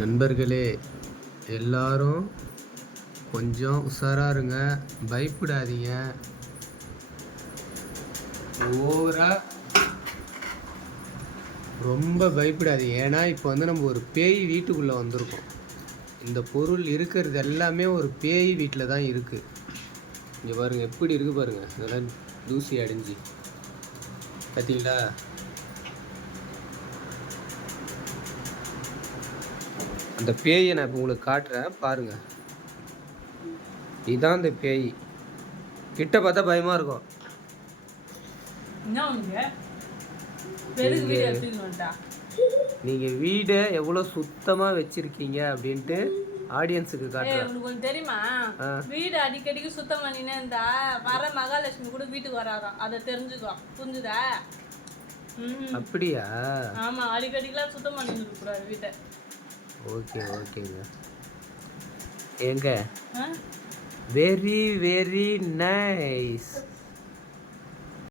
நண்பர்களே, எல்லாரும் கொஞ்சம் உஷாராக இருங்க, பயப்படாதீங்க. ஓவரா ரொம்ப பயப்படாதீங்க. ஏன்னா இப்போ நம்ம ஒரு பேய் வீட்டுக்குள்ளே வந்திருக்கோம். இந்த பொருள் இருக்கிறது எல்லாமே ஒரு பேய் வீட்டில் தான் இருக்குது. இங்கே பாருங்கள் எப்படி இருக்குது பாருங்கள். இதெல்லாம் தூசி அடைஞ்சி பார்த்தீங்களா? அந்த பேயை நான் இப்போ உங்களுக்கு காட்டுறேன் பாருங்கள். இதுதான் அந்த பேய். கிட்ட பார்த்தா பயமாக இருக்கும். நீங்கள் வீடை எவ்வளோ சுத்தமாக வச்சுருக்கீங்க அப்படின்ட்டு ஆடியன்ஸுக்கு காட்டுறேன். உங்களுக்கு தெரியுமா, வீடு அடிக்கடிக்கு சுத்தம் பண்ணினே இருந்தா வர மகாலட்சுமி கூட வீட்டுக்கு வராதான். அதை தெரிஞ்சுக்கோ, புரிஞ்சுதா? அப்படியா? ஆமா, அடிக்கடிக்கெல்லாம் சுத்தம் பண்ணி இருக்கக்கூடாது வீட்டை. ஓகே ஓகேங்க. ஏங்க வெரி வெரி நைஸ்.